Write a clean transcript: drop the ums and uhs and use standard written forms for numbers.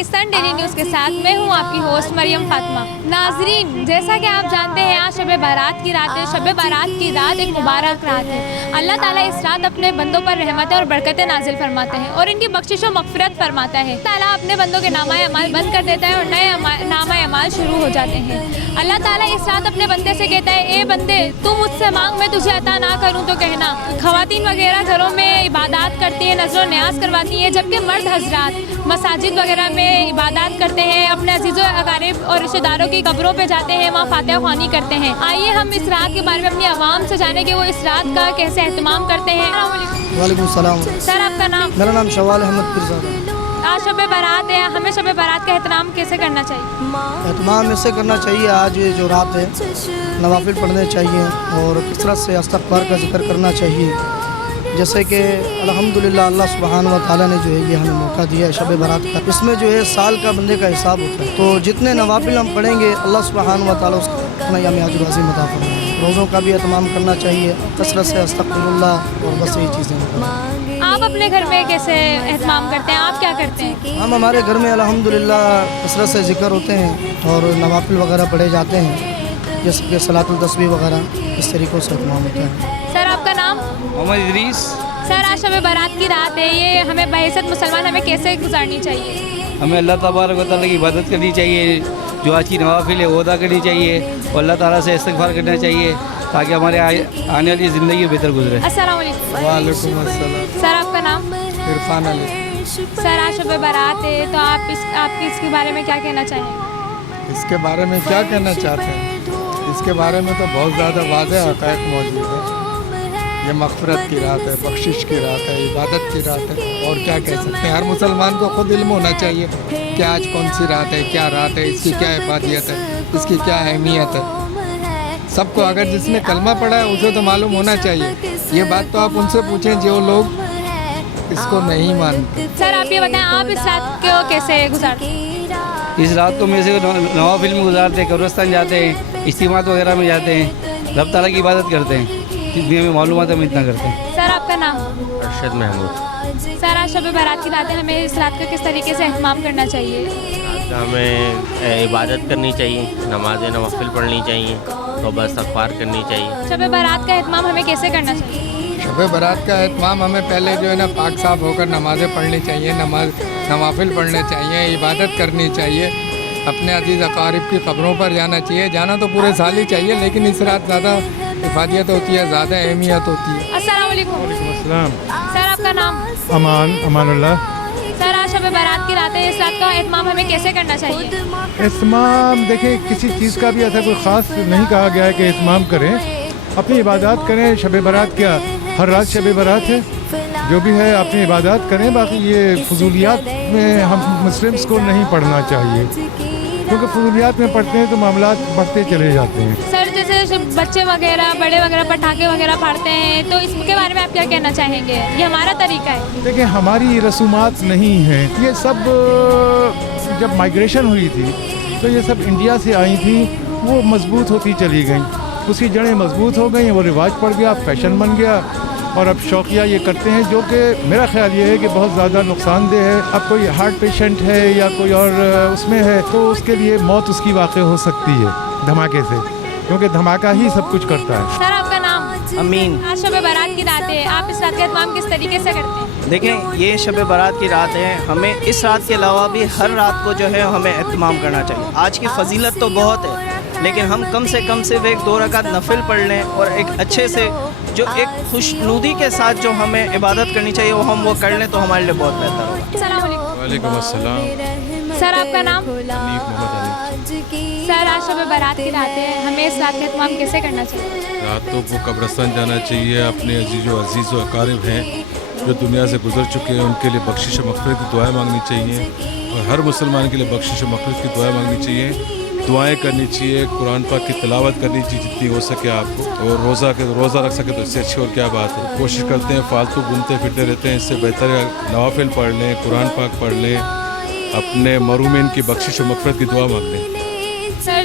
Pakistan daily news کے ساتھ میں ہوں آپ کی ہوسٹ مریم فاطمہ۔ ناظرین، جیسا کہ آپ جانتے ہیں آج شب بارات کی رات ہے۔ شب بارات کی رات ایک مبارک رات ہے۔ اللہ تعالیٰ اس رات اپنے بندوں پر رحمتیں اور برکتیں نازل فرماتے ہیں اور ان کی بخشش و مغفرت فرماتا ہے۔ تعالیٰ اپنے بندوں کے نامہ اعمال بند کر دیتا ہے اور نئے نامہ اعمال شروع ہو جاتے ہیں۔ اللہ تعالیٰ اس رات اپنے بندے سے کہتا ہے، اے بندے تو مجھ سے مانگ، میں تجھے عطا نہ کروں تو کہنا۔ خواتین وغیرہ گھروں میں عبادات کرتی ہیں، نذر و نیاز کرواتی ہیں، جبکہ مرد حضرات مساجد وغیرہ میں عبادات کرتے ہیں، اپنے عزیز و اقارب اور رشتہ داروں کی قبروں پہ جاتے ہیں، وہاں فاتحہ خوانی کرتے ہیں۔ آئیے ہم اس رات کے بارے میں اپنی عوام سے جانیں کہ وہ اس رات کا کیسے اہتمام کرتے ہیں۔ وعلیکم السلام سر، آپ کا نام؟ میرا نام شوال احمد پیرزادہ۔ آج شب بارات ہے، ہمیں شب بارات کا احترام کیسے کرنا چاہیے؟ اہتمام ایسے کرنا چاہیے، آج جو رات ہے نوافل پڑھنے چاہیے اور کثرت سے استغفار کا ذکر کرنا چاہیے، جیسے کہ الحمدللہ اللہ سبحانہ و تعالیٰ نے جو ہے یہ ہمیں موقع دیا ہے شب بارات کا۔ اس میں جو ہے سال کا بندے کا حساب ہوتا ہے، تو جتنے نوافل ہم پڑھیں گے اللہ سبحانہ و تعالیٰ اس کو اتنا یام اجر عظیم عطا فرمائے۔ روزوں کا بھی اہتمام کرنا چاہیے، کثرت سے استغفر اللہ، اور بس یہی چیزیں ہیں۔ آپ اپنے گھر میں کیسے اہتمام کرتے ہیں؟ آپ کیا کرتے ہیں؟ ہم ہمارے گھر میں الحمدللہ کثرت سے ذکر ہوتے ہیں اور نوافل وغیرہ پڑھے جاتے ہیں، جیسے کہ صلاۃ التسبیح وغیرہ، اس طریقوں سے اہتمام ہوتا ہے۔ سر، آپ کا نام؟ محمد ادریس۔ سر، آج شب بارات کی رات ہے، یہ ہمیں بحیثیت مسلمان ہمیں کیسے گزارنی چاہیے؟ ہمیں اللہ تبارک و تعالیٰ کی عبادت کرنی چاہیے، جو آج کی نوافل ہے وہ ادا کرنی چاہیے اور اللہ تعالیٰ سے استغفار کرنا چاہیے تاکہ ہمارے آنے والی زندگی بہتر گزرے۔ السلام علیکم۔ وعلیکم السلام۔ سر، آپ کا نام؟ عرفان علی۔ سر، آج شب بارات ہے تو آپ اس کے بارے میں کیا کہنا چاہیں گے؟ اس کے بارے میں کیا کہنا چاہتے ہیں؟ اس کے بارے میں تو بہت زیادہ واضح حقائق موجود ہے۔ یہ مغفرت کی رات ہے، بخشش کی رات ہے، عبادت کی رات ہے، اور کیا کہہ سکتے ہیں۔ ہر مسلمان کو خود علم ہونا چاہیے کہ آج کون سی رات ہے، کیا رات ہے، اس کی کیا افادیت ہے، اس کی کیا اہمیت ہے۔ سب کو، اگر جس نے کلمہ پڑھا ہے اسے تو معلوم ہونا چاہیے۔ یہ بات تو آپ ان سے پوچھیں جو لوگ اس کو نہیں مانتے۔ سر، آپ یہ بتائیں آپ اس رات کو کیسے گزارتے ہیں؟ اس رات کو میں سے نوافل میں گزارتے ہیں، قبرستان جاتے ہیں، اجتماعات وغیرہ میں جاتے ہیں، رب تعالیٰ کی عبادت کرتے ہیں، جتنی ہمیں معلومات ہم اتنا کرتے ہیں۔ سر، آپ کا نام؟ ارشد محمود۔ سر، آج شب بارات کی رات ہے، ہمیں اس رات کا کس طریقے سے اہتمام کرنا چاہیے؟ ہمیں عبادت کرنی چاہیے، نماز نوافل پڑھنی چاہیے، توبہ استغفار کرنی چاہیے۔ شب بارات کا اہتمام ہمیں کیسے کرنا چاہیے؟ شب برات کا اہتمام ہمیں پہلے جو ہے نا پاک صاف ہو کر نمازیں پڑھنی چاہیے، نوافل پڑھنے چاہیے، عبادت کرنی چاہیے، اپنے عزیز اقارب کی قبروں پر جانا چاہیے۔ جانا تو پورے سال ہی چاہیے، لیکن اس رات زیادہ افادیت ہوتی ہے، زیادہ اہمیت ہوتی ہے۔ السلام علیکم۔ السلام۔ سر، آپ کا نام؟ امان اللہ۔ سر، آج شب بارات کی رات ہے، اس رات کا اہتمام ہمیں کیسے کرنا چاہیے؟ اہتمام دیکھیں، کسی چیز کا بھی ایسا کوئی خاص نہیں کہا گیا ہے کہ اہتمام کریں، اپنی عبادات کریں۔ شب بارات کیا ہر رات شب بارات ہے، جو بھی ہے اپنی عبادات کریں۔ باقی یہ فضولیات میں ہم مسلمس کو نہیں پڑھنا چاہیے، کیونکہ فضولیات میں پڑھتے ہیں تو معاملات بڑھتے چلے جاتے ہیں۔ سر، جیسے بچے وغیرہ بڑے وغیرہ پٹاخے وغیرہ پھاڑتے ہیں، تو اس کے بارے میں آپ کیا کہنا چاہیں گے؟ یہ ہمارا طریقہ ہے؟ دیکھیں، ہماری رسومات نہیں ہیں یہ سب۔ جب مائیگریشن ہوئی تھی تو یہ سب انڈیا سے آئی تھیں، وہ مضبوط ہوتی چلی گئیں، اس کی جڑیں مضبوط ہو گئیں، وہ رواج پڑ گیا، فیشن بن گیا، اور اب شوقیہ یہ کرتے ہیں، جو کہ میرا خیال یہ ہے کہ بہت زیادہ نقصان دہ ہے۔ اب کوئی ہارٹ پیشنٹ ہے یا کوئی اور اس میں ہے تو اس کے لیے موت اس کی واقع ہو سکتی ہے دھماکے سے، کیونکہ دھماکہ ہی سب کچھ کرتا ہے۔ سر، آپ کا نام؟ امین۔ آج شب بارات کی رات ہے، آپ اس رات کا اہتمام کس طریقے سے کرتے ہیں؟ دیکھیں، یہ شب بارات کی رات ہے، ہمیں اس رات کے علاوہ بھی ہر رات کو جو ہے ہمیں اہتمام کرنا چاہیے۔ آج کی فضیلت تو بہت ہے، لیکن ہم کم سے کم صرف 1-2 رکعت نفل پڑھ لیں اور ایک اچھے سے جو ایک خوشنودی کے ساتھ جو ہمیں عبادت کرنی چاہیے وہ کر لیں تو ہمارے لیے بہت بہتر ہوگا۔ السلام علیکم۔ وعلیکم السلام۔ سر، آپ کا نام؟ حنیف محمد علی۔ سر، آج شب بارات کی رات ہے، ہمیں اس رات کا اہتمام کیسے کرنا چاہیے؟ راتوں کو قبرستان جانا چاہیے، اپنے عزیز و اقارب ہیں جو دنیا سے گزر چکے ہیں ان کے لیے بخشش و مغفرت کی دعائیں مانگنی چاہیے، اور ہر مسلمان کے لیے بخشش و مغفرت کی دعائیں مانگنی چاہیے، دعائیں کرنی چاہیے، قرآن پاک کی تلاوت کرنی چاہیے جتنی ہو سکے آپ کو، اور روزہ رکھ سکے تو اس سے اچھی اور کیا بات ہے۔ کوشش کرتے ہیں فالتو گھومتے پھرتے رہتے ہیں، اس سے بہتر ہے نوافل پڑھ لیں، قرآن پاک پڑھ لیں، اپنے مرومین کی بخشش و مغفرت کی دعا مانگ لیں۔ سر،